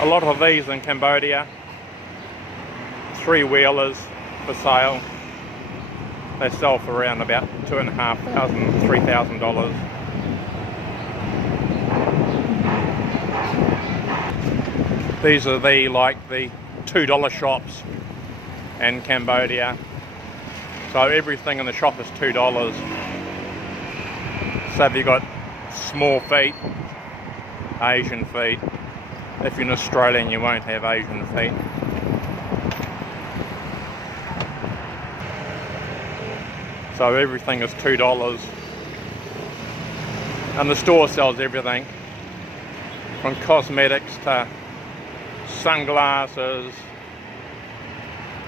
A lot of these in Cambodia, three-wheelers for sale. They sell for around about $2,500, $3,000. These are the $2 shops in Cambodia. So everything in the shop is $2. So if you've got small feet, Asian feet. If you're an Australian, you won't have Asian feet. So everything is $2. And the store sells everything from cosmetics to sunglasses.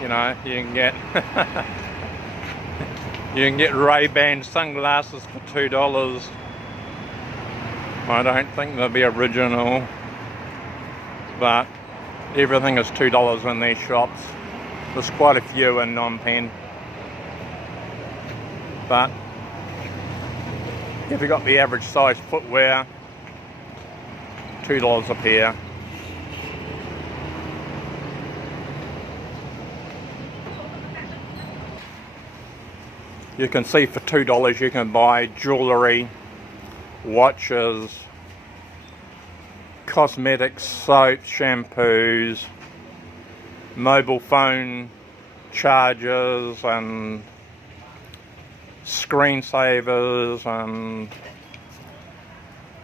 You know, you can get you can get Ray-Ban sunglasses for $2. I don't think they'll be original, but everything is $2 in these shops. There's quite a few in Phnom Penh, but if you've got the average size footwear, $2 a pair. You can see for $2 you can buy jewellery, watches, cosmetics, soaps, shampoos, mobile phone chargers and screensavers, and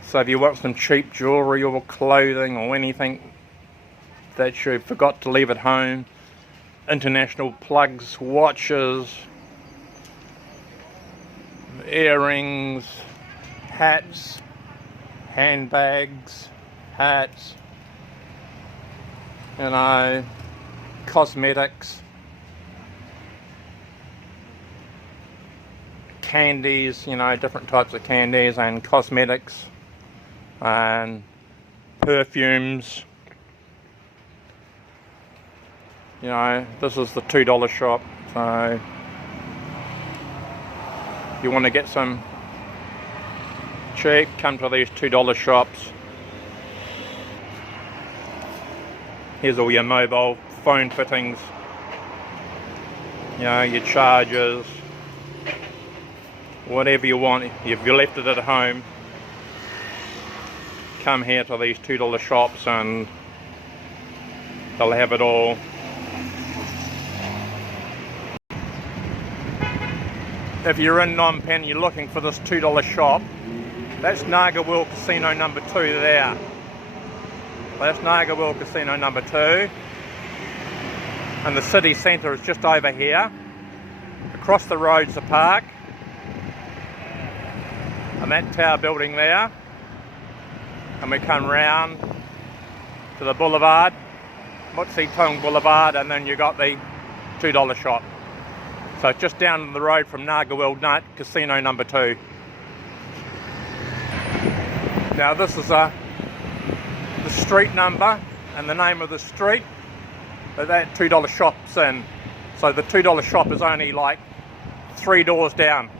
so if you want some cheap jewellery or clothing or anything that you forgot to leave at home, international plugs, watches, earrings, hats, handbags, hats, you know, cosmetics, candies, you know, different types of candies and cosmetics and perfumes. You know, this is the $2 shop, so if you want to get some cheap, come to these $2 shops. Here's all your mobile phone fittings, you know, your chargers, whatever you want. If you left it at home, come here to these $2 shops and they'll have it all. If you're in Phnom Penh, you're looking for this $2 shop, that's NagaWorld Casino number 2 there. That's NagaWorld Casino number 2. And the city centre is just over here. Across the road's the park. And that tower building there. And we come round to the boulevard, Mutsi Tong Boulevard, and then you got the $2 shop. So it's just down the road from NagaWorld Casino number 2. Now this is the street number and the name of the street that $2 shop's in. So the $2 shop is only like 3 doors down.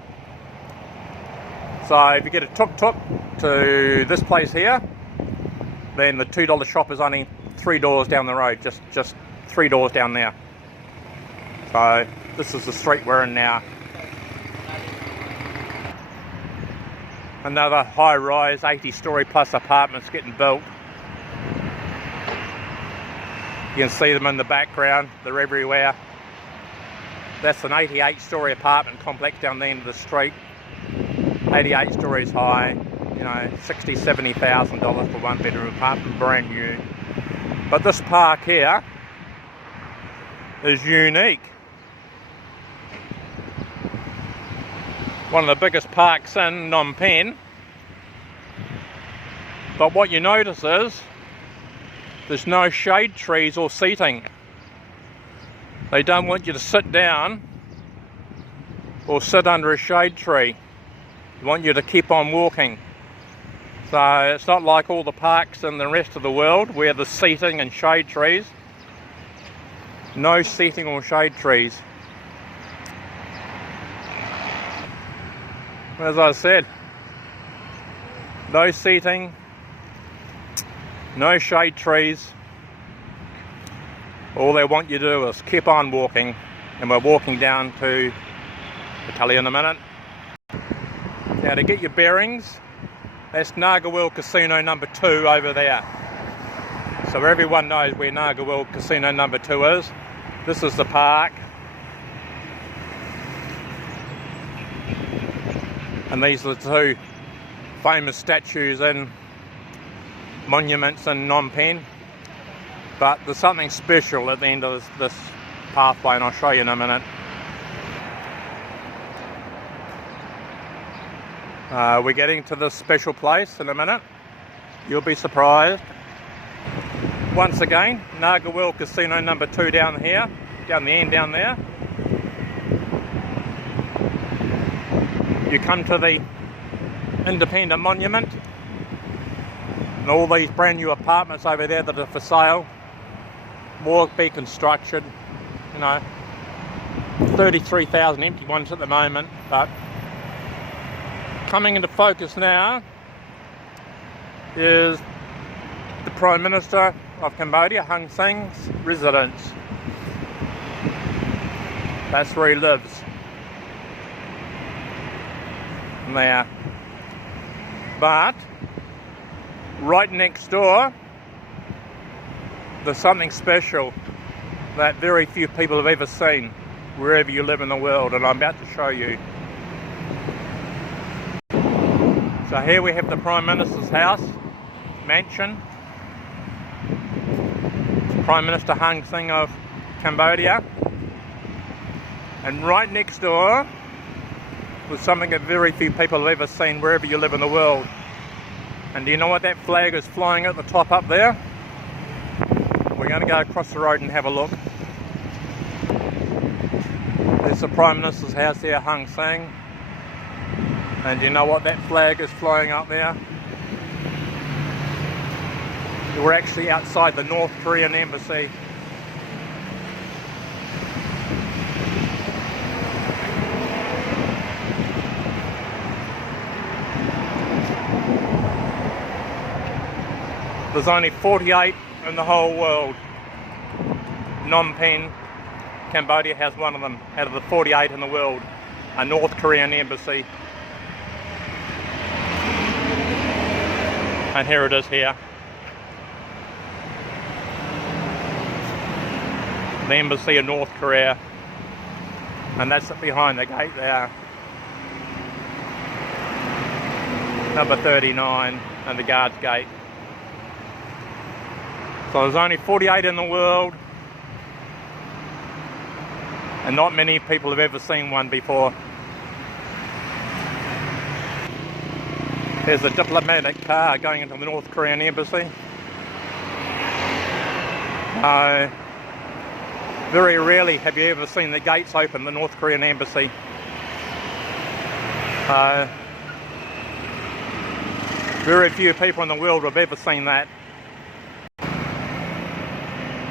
So if you get a tuk-tuk to this place here, then the $2 shop is only 3 doors down the road, just 3 doors down there. So this is the street we're in now. Another high-rise 80-storey plus apartments getting built. You can see them in the background, they're everywhere. That's an 88-storey apartment complex down the end of the street. 88 stories high, you know, $60,000, $70,000 for one bedroom apartment, brand new. But this park here is unique. One of the biggest parks in Phnom Penh. But what you notice is there's no shade trees or seating. They don't want you to sit down or sit under a shade tree. They want you to keep on walking. So it's not like all the parks in the rest of the world where there's seating and shade trees. No seating or shade trees. As I said, no seating, no shade trees, All they want you to do is keep on walking, and we're walking down to, I'll tell you in a minute. Now to get your bearings, that's NagaWorld Casino number 2 over there. So everyone knows where NagaWorld Casino number 2 is. This is the park. And these are the 2 famous statues and monuments in Phnom Penh. But there's something special at the end of this pathway, and I'll show you in a minute. We're getting to this special place in a minute. You'll be surprised. Once again, NagaWorld Casino number 2 down here, down the end down there. You come to the independent monument, and all these brand new apartments over there that are for sale. More be constructed, you know, 33,000 empty ones at the moment, but coming into focus now is the Prime Minister of Cambodia, Hun Sen's residence. That's where he lives. There. But right next door there's something special that very few people have ever seen wherever you live in the world, and I'm about to show you. So here we have the Prime Minister's house, mansion. Prime Minister Hun Sen of Cambodia. And right next door was something that very few people have ever seen wherever you live in the world. And do you know what that flag is flying at the top up there? We're going to go across the road and have a look. There's the Prime Minister's house there, Hun Sen. And do you know what that flag is flying up there? We're actually outside the North Korean embassy. There's only 48 in the whole world. Phnom Penh, Cambodia has one of them out of the 48 in the world, a North Korean embassy. And here it is here. The embassy of North Korea. And that's it behind the gate there. Number 39 and the guard's gate. So there's only 48 in the world, and not many people have ever seen one before. There's a diplomatic car going into the North Korean embassy. Very rarely have you ever seen the gates open, the North Korean embassy. Very few people in the world have ever seen that.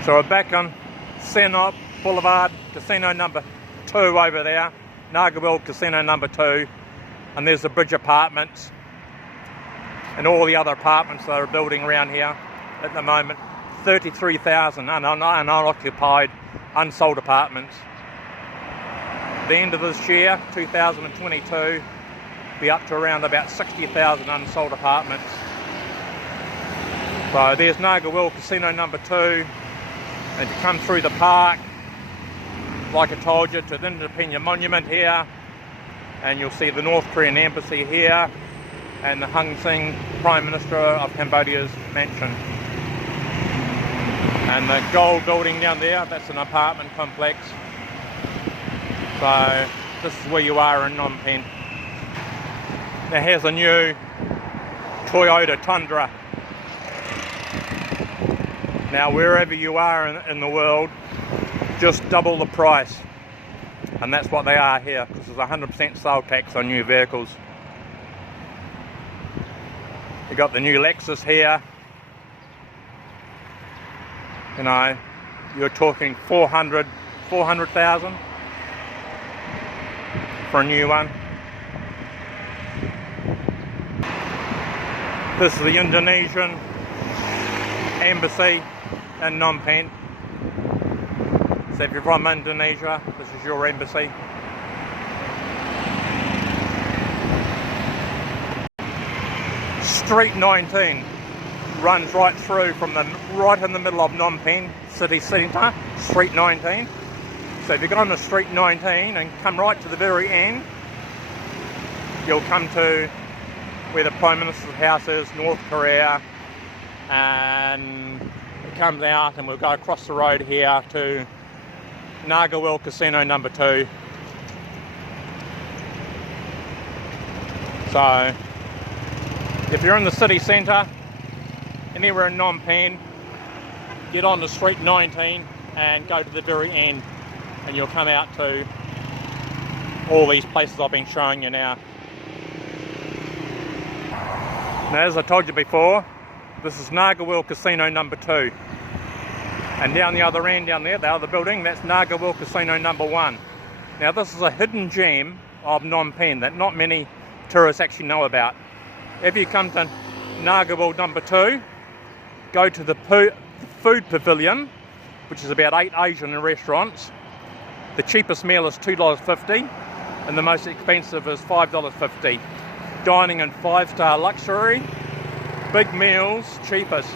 So we're back on Senop Boulevard, Casino number 2 over there, NagaWorld Casino number 2, and there's the Bridge Apartments and all the other apartments that are building around here at the moment. 33,000 unoccupied, unsold apartments. At the end of this year, 2022, be up to around about 60,000 unsold apartments. So there's NagaWorld Casino number 2. And to come through the park, like I told you, to the Independent Monument here, and you'll see the North Korean Embassy here, and the Hun Sen Prime Minister of Cambodia's mansion. And the gold building down there, that's an apartment complex. So this is where you are in Phnom Penh. Now here's a new Toyota Tundra. Now wherever you are in the world, just double the price. And that's what they are here, because there's 100% sale tax on new vehicles. You got the new Lexus here. You know, you're talking 400,000 for a new one. This is the Indonesian embassy in Phnom Penh. So if you're from Indonesia, this is your embassy. Street 19 runs right through from right in the middle of Phnom Penh city centre, Street 19. So if you go on the Street 19 and come right to the very end, you'll come to where the Prime Minister's house is, North Korea, and it comes out and we'll go across the road here to NagaWorld Casino number 2. So if you're in the city centre, anywhere in Phnom Penh, get on to Street 19 and go to the very end and you'll come out to all these places I've been showing you now. Now, as I told you before, this is NagaWorld Casino number 2. And down the other end, down there, the other building, that's NagaWorld Casino number 1. Now, this is a hidden gem of Phnom Penh that not many tourists actually know about. If you come to NagaWorld number 2, go to the food pavilion, which is about 8 Asian restaurants. The cheapest meal is $2.50 and the most expensive is $5.50. Dining in 5-star luxury, big meals, cheapest.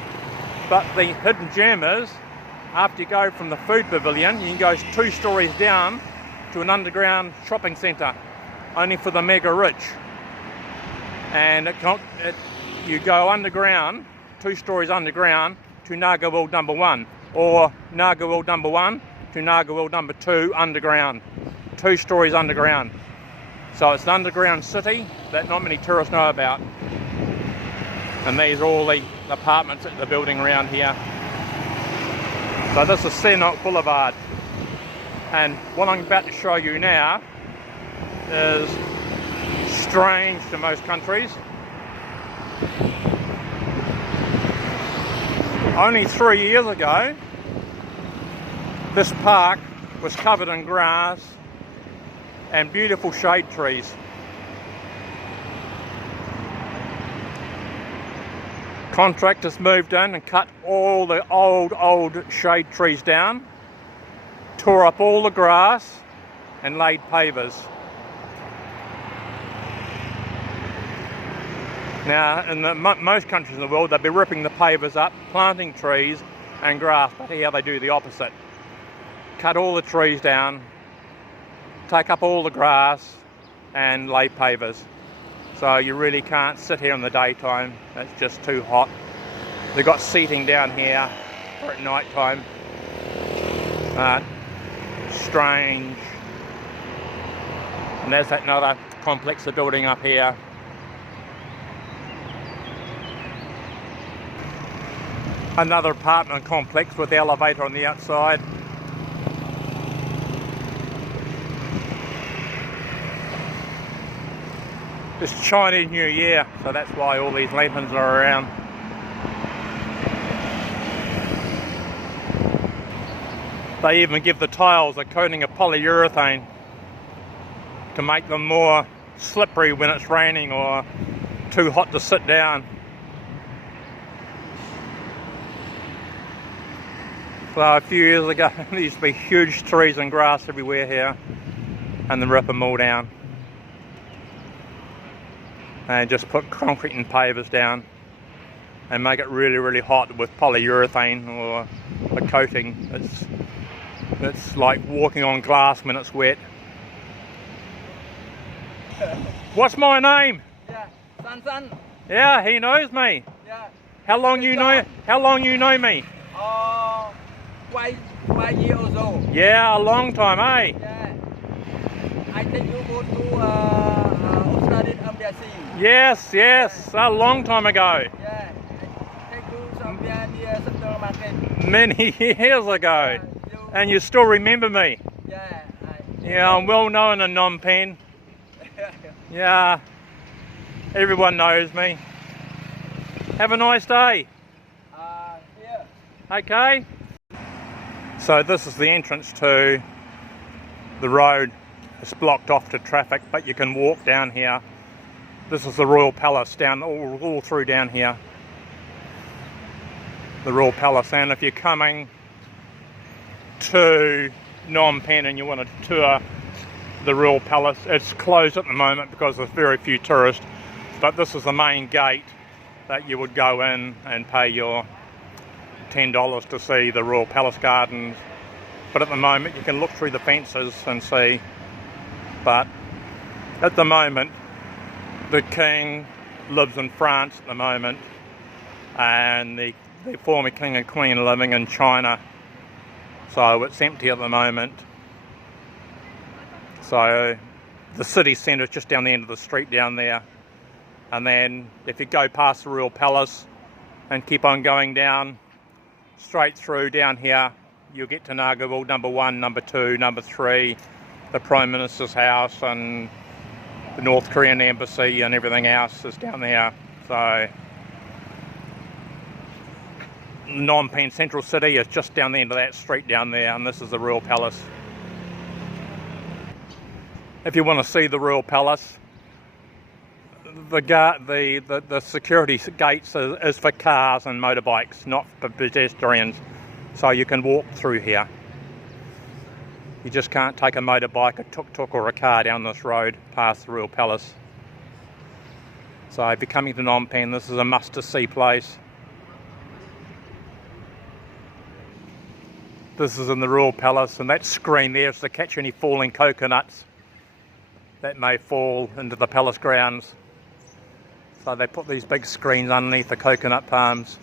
But the hidden gem is, after you go from the food pavilion, you can go 2 stories down to an underground shopping centre, only for the mega rich. And you go underground, 2 stories underground, to NagaWorld number 1, or NagaWorld number 1 to NagaWorld number 2 underground, 2 stories underground. So it's an underground city that not many tourists know about. And these are all the apartments that they're building around here. So this is Senok Boulevard. And what I'm about to show you now is strange to most countries. Only 3 years ago, this park was covered in grass and beautiful shade trees. Contractors moved in and cut all the old shade trees down, tore up all the grass and laid pavers. Now, in most countries in the world, they'd be ripping the pavers up, planting trees and grass, but here they do the opposite. Cut all the trees down, take up all the grass and lay pavers. So you really can't sit here in the daytime, it's just too hot. They've got seating down here for at night time. Strange. And there's another complex they're building up here. Another apartment complex with the elevator on the outside. It's Chinese New Year, so that's why all these lanterns are around. They even give the tiles a coating of polyurethane to make them more slippery when it's raining or too hot to sit down. So a few years ago, there used to be huge trees and grass everywhere here, and they rip them all down. And just put concrete and pavers down and make it really hot with polyurethane or a coating. It's like walking on glass when it's wet. What's my name? Yeah, San. Yeah, he knows me. Yeah. How long you know me? 5 years old. Yeah, a long time, eh? Yeah. I think you go to Australian embassy. Yes, a long time ago. Yeah. I take you somewhere near Central Market. Many years ago. And you still remember me? Yeah. Yeah, I'm well known in Phnom Penh. Yeah, everyone knows me. Have a nice day. Here. Okay. So this is the entrance to the road. It's blocked off to traffic, but you can walk down here. This is the Royal Palace down all through down here. The Royal Palace, and if you're coming to Phnom Penh and you want to tour the Royal Palace, it's closed at the moment because there's very few tourists, but this is the main gate that you would go in and pay your $10 to see the Royal Palace Gardens. But at the moment you can look through the fences and see. But at the moment the King lives in France at the moment, and the former King and Queen are living in China, so it's empty at the moment. So the city centre is just down the end of the street down there, and then if you go past the Royal Palace and keep on going down straight through down here, you'll get to NagaWorld number 1, number 2, number 3, the Prime Minister's house and the North Korean embassy and everything else is down there. So Phnom Penh Central City is just down the end of that street down there, and this is the Royal Palace. If you want to see the Royal Palace, the security gates is for cars and motorbikes, not for pedestrians, so you can walk through here. You just can't take a motorbike, a tuk-tuk or a car down this road past the Royal Palace. So if you're coming to Phnom Penh, this is a must-to-see place. This is in the Royal Palace, and that screen there is to catch any falling coconuts that may fall into the palace grounds. So they put these big screens underneath the coconut palms.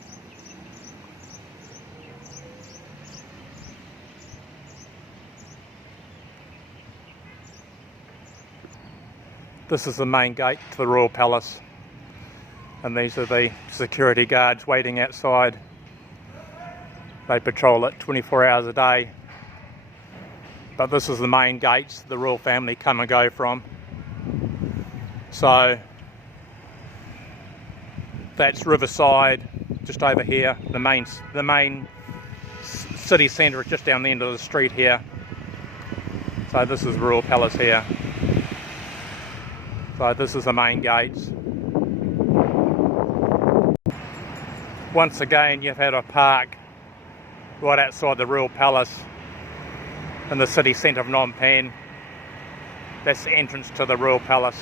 This is the main gate to the Royal Palace, and these are the security guards waiting outside. They patrol it 24 hours a day. But this is the main gates the royal family come and go from. So that's Riverside, just over here. The main city centre is just down the end of the street here. So this is the Royal Palace here. So this is the main gates. Once again, you've had a park right outside the Royal Palace in the city centre of Phnom Penh. That's the entrance to the Royal Palace.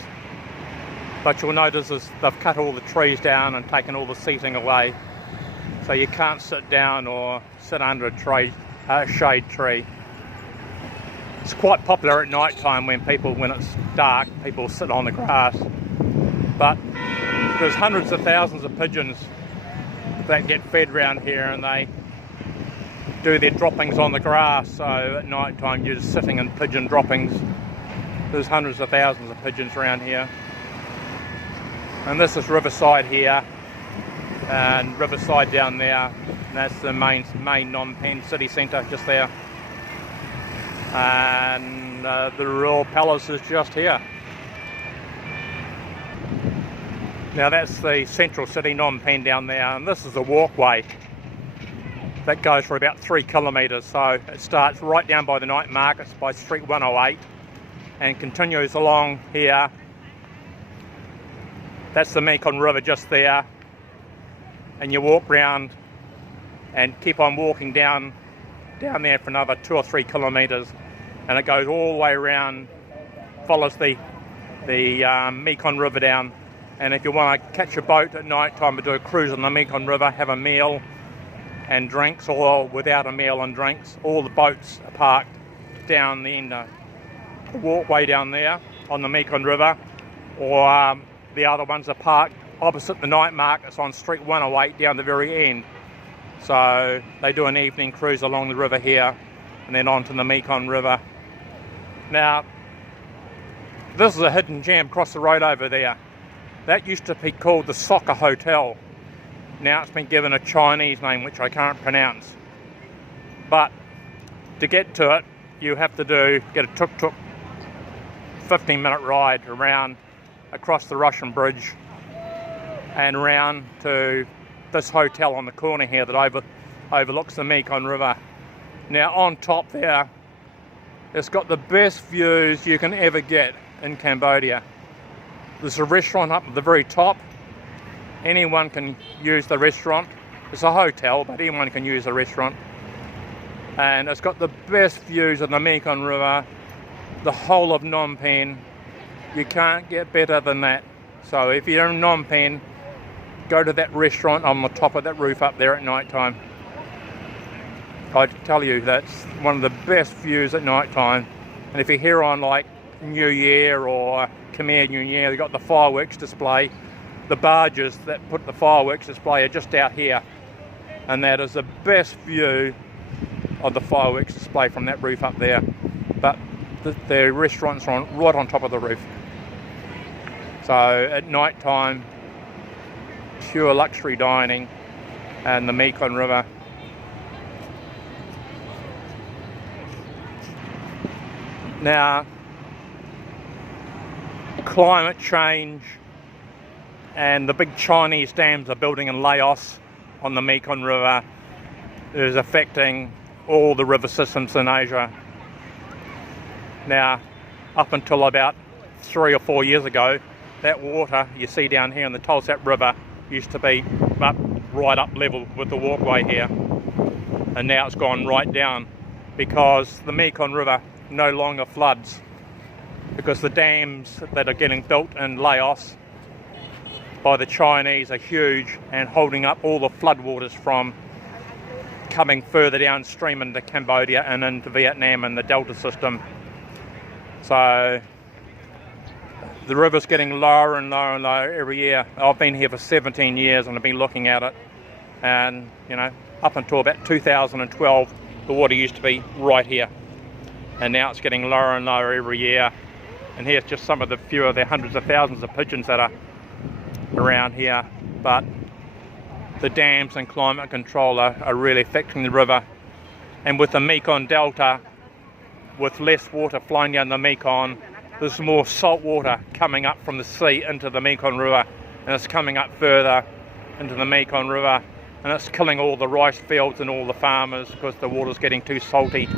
But you'll notice is they've cut all the trees down and taken all the seating away, so you can't sit down or sit under a shade tree. It's quite popular at night time when it's dark, people sit on the grass. But there's hundreds of thousands of pigeons that get fed around here, and they do their droppings on the grass, so at night time you're just sitting in pigeon droppings. There's hundreds of thousands of pigeons around here. And this is Riverside here, and Riverside down there, and that's the main Phnom Penh city centre just there. And the Royal Palace is just here. Now that's the central city, Phnom Penh down there, and this is a walkway that goes for about 3 kilometres. So it starts right down by the night markets by Street 108 and continues along here. That's the Mekong River just there, and you walk round and keep on walking down there for another 2 or 3 kilometres, and it goes all the way around, follows the Mekong River down. And if you want to catch a boat at night time to do a cruise on the Mekong River, have a meal and drinks, or without a meal and drinks, all the boats are parked down the end of the walkway down there on the Mekong River, or the other ones are parked opposite the night markets on Street 108 down the very end. So they do an evening cruise along the river here and then onto the Mekong River. Now this is a hidden gem across the road over there. That used to be called the Soccer Hotel. Now it's been given a Chinese name which I can't pronounce. But to get to it, you have to get a tuk-tuk 15-minute ride around across the Russian Bridge and around to this hotel on the corner here that overlooks the Mekong River. Now on top there, it's got the best views you can ever get in Cambodia. There's a restaurant up at the very top. Anyone can use the restaurant. It's a hotel, but anyone can use the restaurant. and it's got the best views of the Mekong River, the whole of Phnom Penh. You can't get better than that. So if you're in Phnom Penh, go to that restaurant on the top of that roof up there at night time. I tell you, that's one of the best views at night time. And if you're here on like New Year or Khmer New Year, they've got the fireworks display. The barges that put the fireworks display are just out here, and that is the best view of the fireworks display from that roof up there. But the restaurants are right on top of the roof. So at night time, pure luxury dining and the Mekong River. Now, climate change and the big Chinese dams are building in Laos on the Mekong River is affecting all the river systems in Asia. Now, up until about 3 or 4 years ago, that water you see down here in the Tulsat River used to be right up level with the walkway here, and now it's gone right down because the Mekong River no longer floods, because the dams that are getting built in Laos by the Chinese are huge and holding up all the floodwaters from coming further downstream into Cambodia and into Vietnam and the Delta system. So the river's getting lower and lower and lower every year. I've been here for 17 years and I've been looking at it, and you know, up until about 2012 the water used to be right here, and now it's getting lower and lower every year. And here's just some of the few of the hundreds of thousands of pigeons that are around here. But the dams and climate control are really affecting the river, and with the Mekong Delta, with less water flowing down the Mekong, there's more salt water coming up from the sea into the Mekong River, and it's coming up further into the Mekong River, and it's killing all the rice fields and all the farmers because the water's getting too salty.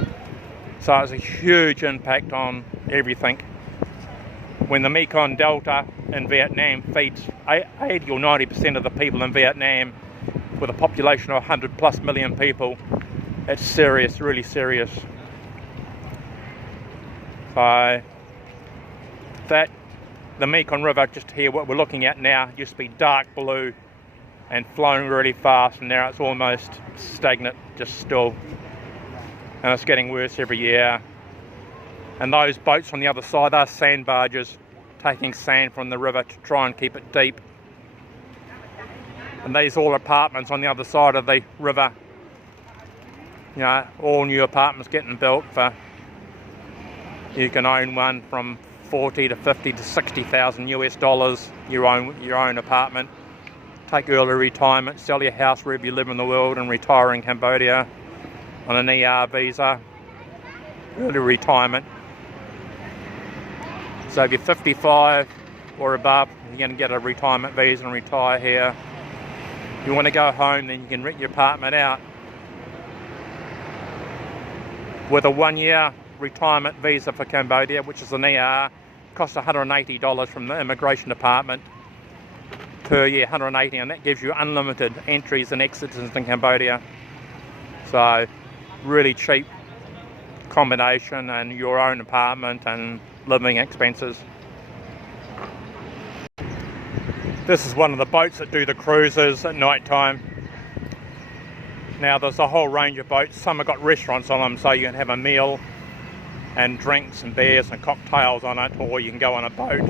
So it's a huge impact on everything. When the Mekong Delta in Vietnam feeds 80 or 90% of the people in Vietnam, with a population of 100+ million people, it's serious, really serious. So that the Mekong River just here, what we're looking at now, used to be dark blue and flowing really fast, and now it's almost stagnant, just still, and it's getting worse every year. And those boats on the other side are sand barges taking sand from the river to try and keep it deep. And these all apartments on the other side of the river, you know, all new apartments getting built for, you can own one from 40 to 50 to 60,000 US dollars, your own apartment. Take early retirement, sell your house wherever you live in the world and retire in Cambodia on an ER visa, early retirement. So if you're 55 or above, you're going to get a retirement visa and retire here. If you want to go home, then you can rent your apartment out with a 1-year retirement visa for Cambodia, which is an ER. Costs $180 from the immigration department per year, 180, and that gives you unlimited entries and exits in Cambodia. So really cheap accommodation and your own apartment and living expenses. This is one of the boats that do the cruises at night time. Now there's a whole range of boats. Some have got restaurants on them, so you can have a meal and drinks and beers and cocktails on it, or you can go on a boat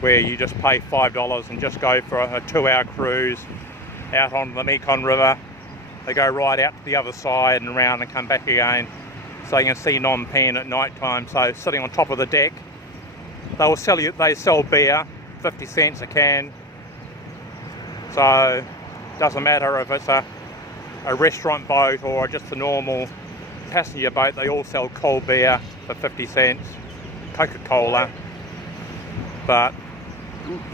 where you just pay $5 and just go for a 2-hour cruise out onto the Mekong River. They go right out to the other side and around and come back again, so you can see Phnom Penh at night time. So sitting on top of the deck, they sell beer, 50 cents a can. So it doesn't matter if it's a restaurant boat or just a normal passenger boat, they all sell cold beer for 50 cents, Coca-Cola. But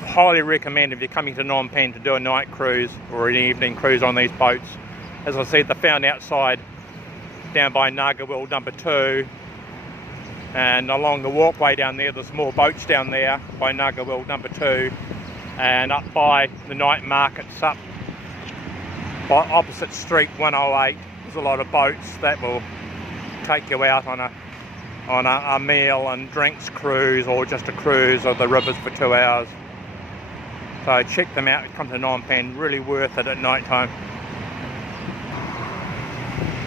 highly recommend if you're coming to Phnom Penh to do a night cruise or an evening cruise on these boats. As I said, they're found outside down by NagaWorld number 2, and along the walkway down there, there's more boats down there by NagaWorld number 2, and up by the night markets up by opposite street 108, there's a lot of boats that will take you out on a meal and drinks cruise, or just a cruise of the rivers for 2 hours. So check them out, come to Phnom Penh, really worth it at night time.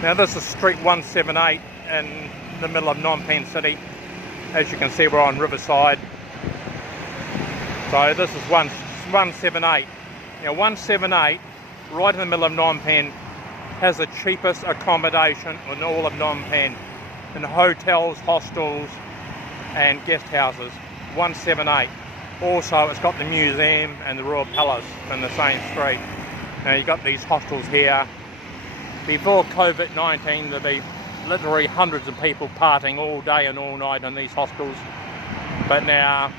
Now this is Street 178 in the middle of Phnom Penh City. As you can see, we're on Riverside. So this is 178. Now 178, right in the middle of Phnom Penh, has the cheapest accommodation in all of Phnom Penh, in hotels, hostels and guest houses. 178. Also, it's got the museum and the Royal Palace in the same street. Now you've got these hostels here. Before COVID-19, there'd be literally hundreds of people partying all day and all night in these hostels. But now,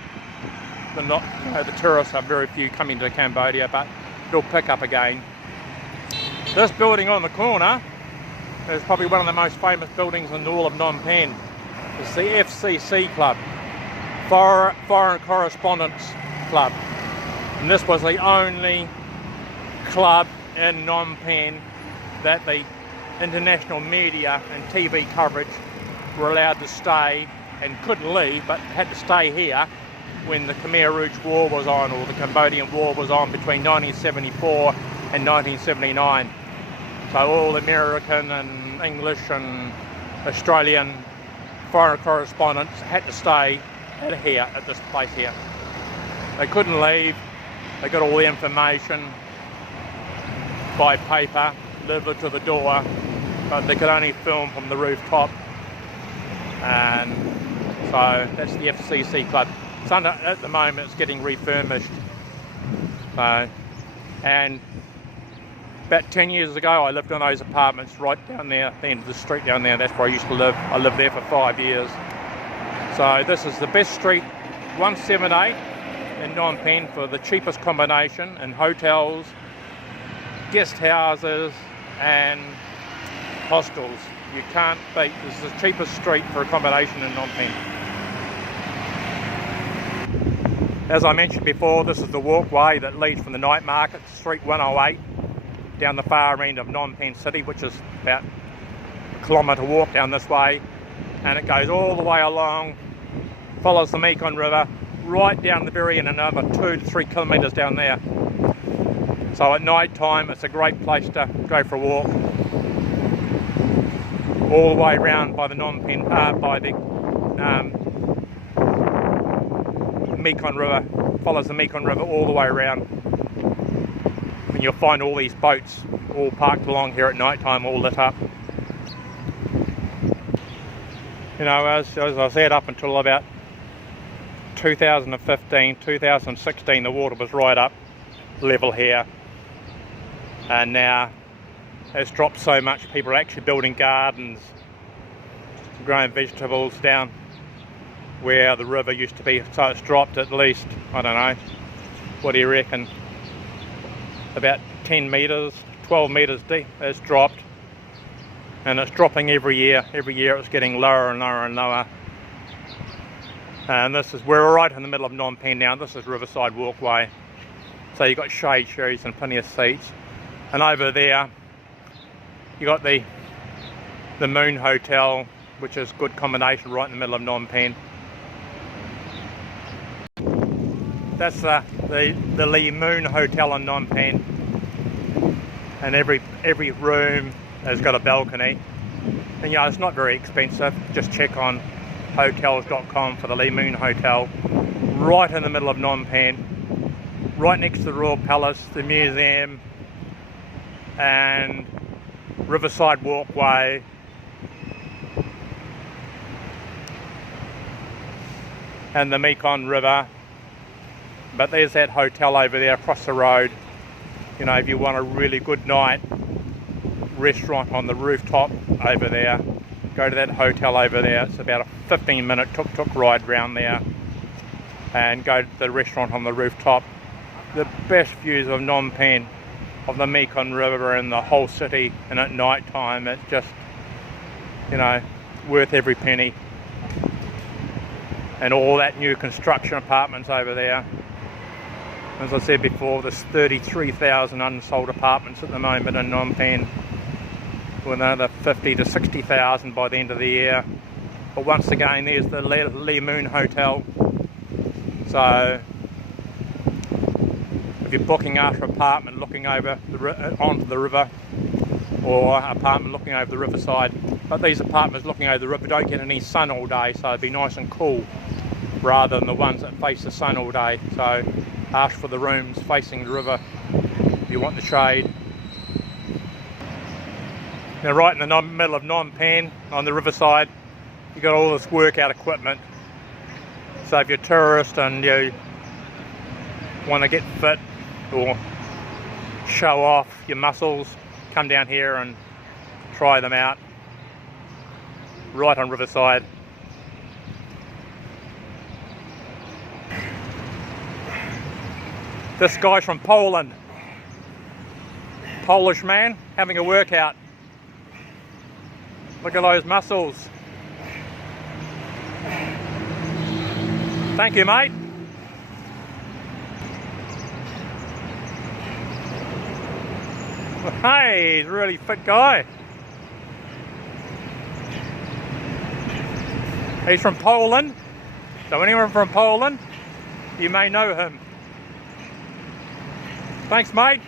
the tourists are very few coming to Cambodia, but it'll pick up again. This building on the corner is probably one of the most famous buildings in all of Phnom Penh. It's the FCC Club, Foreign Correspondence Club. And this was the only club in Phnom Penh that the international media and TV coverage were allowed to stay and couldn't leave, but had to stay here when the Khmer Rouge War was on, or the Cambodian War was on, between 1974 and 1979. So all American and English and Australian foreign correspondents had to stay here at this place here. They couldn't leave. They got all the information by paper delivered to the door, but they could only film from the rooftop. And so that's the FCC Club. It's at the moment it's getting refurbished. So, and about 10 years ago I lived in those apartments right down there at the end of the street down there. That's where I used to live. I lived there for 5 years. So this is the best street, 178 in Phnom Penh, for the cheapest combination in hotels, guest houses and hostels. You can't beat. This is the cheapest street for accommodation in Phnom Penh. As I mentioned before, this is the walkway that leads from the night market, Street 108, down the far end of Phnom Penh City, which is about a kilometre walk down this way, and it goes all the way along, follows the Mekong River, right down the very end, another 2 to 3 kilometres down there. So at night time it's a great place to go for a walk, all the way around by the Phnom Penh by the Mekong River, follows the Mekong River all the way around. And you'll find all these boats all parked along here at night time, all lit up. You know, as I said, up until about 2015, 2016, the water was right up level here. And now it's dropped so much, people are actually building gardens, growing vegetables down where the river used to be. So it's dropped at least, I don't know, what do you reckon, about 10 metres, 12 metres deep. It's dropped, and it's dropping every year. Every year it's getting lower and lower and lower. And we're right in the middle of Phnom Penh now. This is Riverside Walkway, so you've got shade trees and plenty of seats. And over there you got the Moon Hotel, which is good combination right in the middle of Phnom Penh. That's the Lee Moon Hotel in Phnom Penh, and every room has got a balcony. And you know, it's not very expensive. Just check on hotels.com for the Lee Moon Hotel, right in the middle of Phnom Penh, right next to the Royal Palace, the museum and Riverside Walkway. And the Mekong River. But there's that hotel over there across the road. You know, if you want a really good night restaurant on the rooftop over there, go to that hotel over there. It's about a 15-minute tuk-tuk ride round there, and go to the restaurant on the rooftop. The best views of Phnom Penh, of the Mekong River and the whole city, and at night time it's just, you know, worth every penny. And all that new construction apartments over there. As I said before, there's 33,000 unsold apartments at the moment in Phnom Penh. with another 50 to 60,000 by the end of the year. But once again, there's the Lee Moon Hotel. So if you're booking after apartment looking over onto the river, or apartment looking over the riverside, but these apartments looking over the river don't get any sun all day, so it'd be nice and cool rather than the ones that face the sun all day. So ask for the rooms facing the river if you want the shade. Now right in the middle of Phnom Penh on the riverside, you got all this workout equipment. So if you're a tourist and you want to get fit or show off your muscles, come down here and try them out right on Riverside. This guy's from Poland, Polish man having a workout. Look at those muscles. Thank you, mate. Hey, he's a really fit guy. He's from Poland, so anyone from Poland, you may know him. Thanks, mate.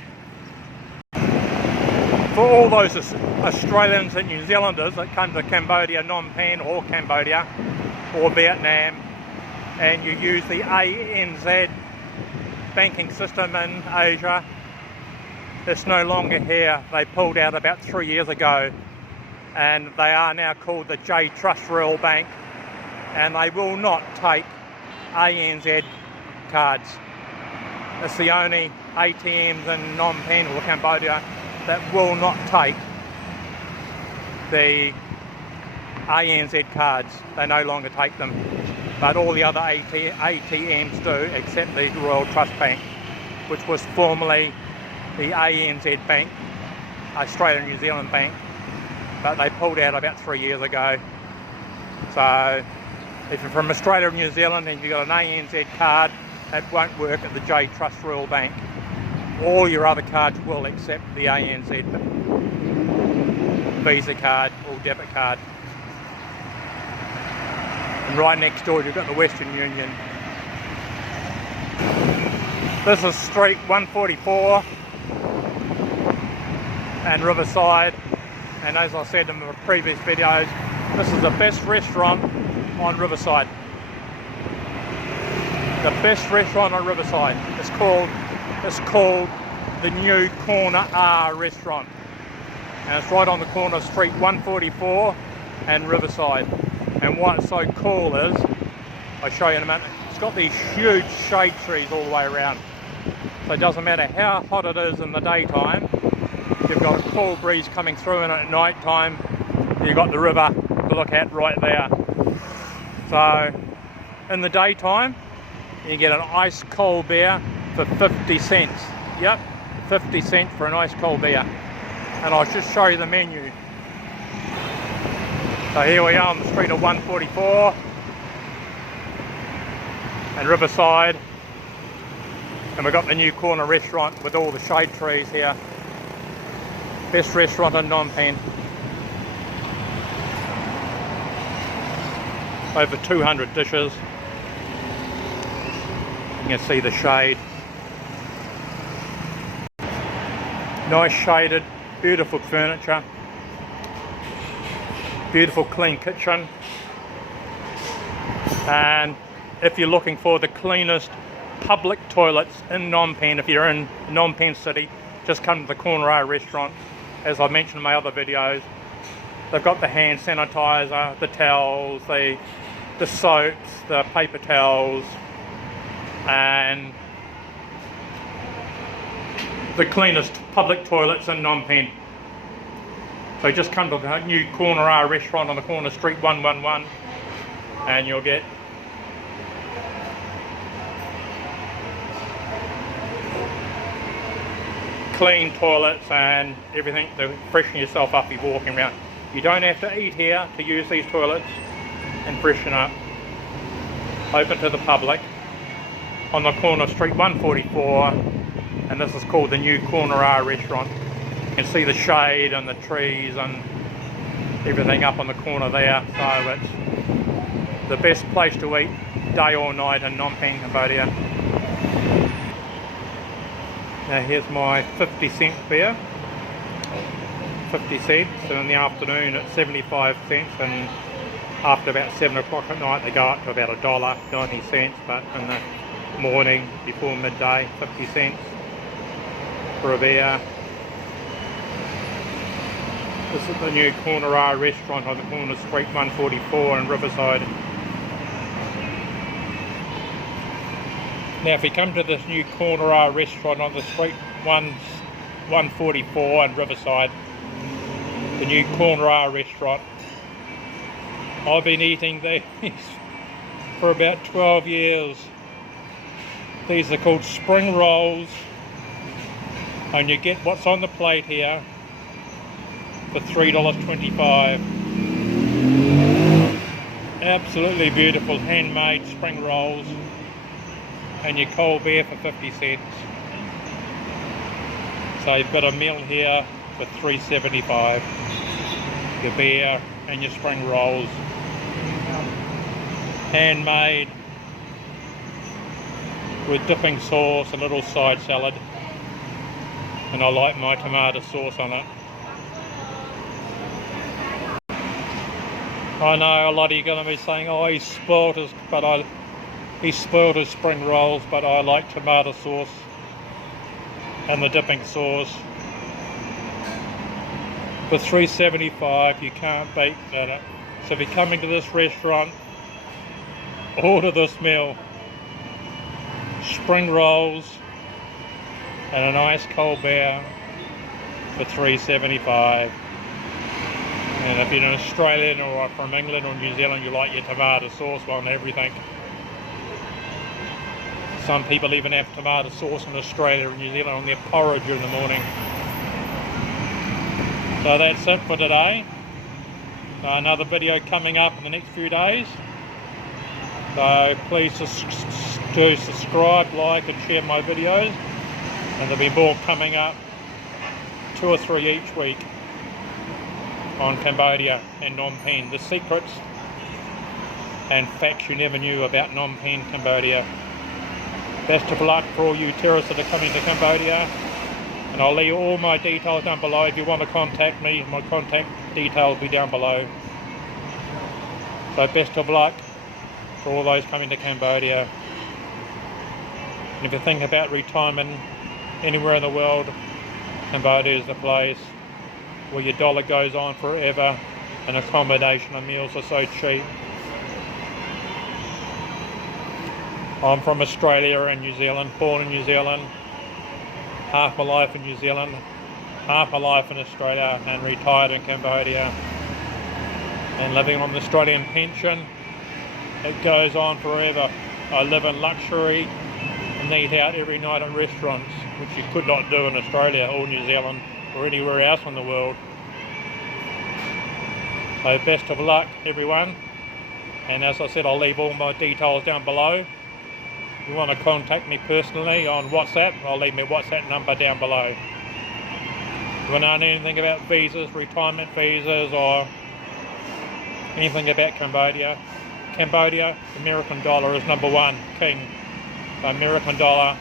For all those Australians and New Zealanders that come to Cambodia, Phnom Penh or Cambodia or Vietnam, and you use the ANZ banking system in Asia, it's no longer here. They pulled out about 3 years ago, and they are now called the J Trust Royal Bank, and they will not take ANZ cards. It's the only ATMs in Phnom Penh or Cambodia that will not take the ANZ cards. They no longer take them, but all the other ATMs do, except the Royal Trust Bank, which was formerly the ANZ Bank, Australia and New Zealand Bank, but they pulled out about 3 years ago. So if you're from Australia or New Zealand and you've got an ANZ card, it won't work at the J Trust Royal Bank. All your other cards will, except the ANZ Visa card or debit card. And right next door you've got the Western Union. This is Street 144 and Riverside, and as I said in my previous videos, this is the best restaurant on Riverside. The best restaurant on Riverside. It's called the New Corner R Restaurant, and it's right on the corner of Street 144 and Riverside. And what's so cool is, I'll show you in a minute, it's got these huge shade trees all the way around. So it doesn't matter how hot it is in the daytime, you've got a cool breeze coming through, and at night time you've got the river to look at right there. So in the daytime you get an ice cold beer for 50 cents. Yep, 50 cents for an ice cold beer. And I'll just show you the menu. So here we are on the street of 144 and Riverside, and we've got the New Corner restaurant with all the shade trees here. Best restaurant in Phnom Penh. Over 200 dishes. You can see the shade. Nice shaded, beautiful furniture. Beautiful clean kitchen. And if you're looking for the cleanest public toilets in Phnom Penh, if you're in Phnom Penh City, just come to the Corner R restaurant. As I mentioned in my other videos, they've got the hand sanitizer, the towels, the soaps, the paper towels, and the cleanest public toilets in Phnom Penh. So just come to the New Corner R restaurant on the corner of Street 111 and you'll get clean toilets and everything to freshen yourself up if you're walking around. You don't have to eat here to use these toilets and freshen up. Open to the public on the corner of Street 144, and this is called the New Corner R restaurant. You can see the shade and the trees and everything up on the corner there, so it's the best place to eat day or night in Phnom Penh, Cambodia. Now here's my 50-cent beer, 50 cents, and in the afternoon it's 75 cents, and after about 7 o'clock at night they go up to about $1, 90 cents, but in the morning before midday 50 cents for a beer. This is the new Corner R restaurant on the corner of Street 144 in Riverside. Now if you come to this new Corner R restaurant on the Street 144 in Riverside, the new Corner R restaurant, I've been eating these for about 12 years. These are called spring rolls, and you get what's on the plate here for $3.25. Absolutely beautiful handmade spring rolls, and your cold beer for 50 cents. So you've got a meal here for $3.75. Your beer and your spring rolls, handmade with dipping sauce, a little side salad, and I like my tomato sauce on it. I know a lot of you are going to be saying, oh, he spoiled his spring rolls, but I like tomato sauce and the dipping sauce. For $3.75 you can't beat that. So if you're coming to this restaurant, order this meal. Spring rolls and a nice cold beer for $3.75. And if you're an Australian or from England or New Zealand, you like your tomato sauce on everything. Some people even have tomato sauce in Australia and New Zealand on their porridge in the morning. So that's it for today. Another video coming up in the next few days. So please do subscribe, like and share my videos. And there'll be more coming up, 2 or 3 each week, on Cambodia and Phnom Penh. The secrets and facts you never knew about Phnom Penh, Cambodia. Best of luck for all you tourists that are coming to Cambodia. And I'll leave all my details down below. If you want to contact me, my contact details will be down below. So best of luck for all those coming to Cambodia. And if you think about retirement anywhere in the world, Cambodia is the place where your dollar goes on forever, and accommodation and meals are so cheap. I'm from Australia and New Zealand, born in New Zealand, half my life in New Zealand, half my life in Australia, and retired in Cambodia. And living on the Australian pension, it goes on forever. I live in luxury and eat out every night in restaurants, which you could not do in Australia or New Zealand or anywhere else in the world. So best of luck everyone, and as I said, I'll leave all my details down below. If you want to contact me personally on WhatsApp, I'll leave my WhatsApp number down below. If you want to know anything about visas, retirement visas, or anything about Cambodia, the American dollar is #1 king. The American dollar,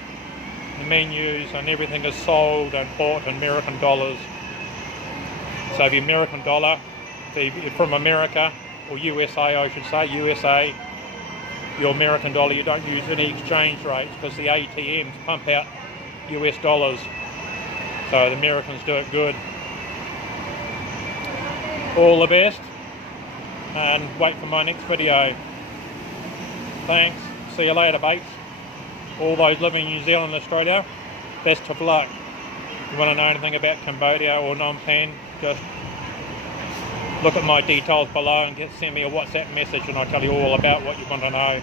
the menus and everything is sold and bought in American dollars. So the American dollar, if you're from America, or USA I should say, USA, your American dollar, you don't use any exchange rates because the ATMs pump out US dollars. So the Americans do it good. All the best, and wait for my next video. Thanks, see you later mates. All those living in New Zealand and Australia, best of luck. If you want to know anything about Cambodia or Phnom Penh, just look at my details below and send me a WhatsApp message and I'll tell you all about what you want to know.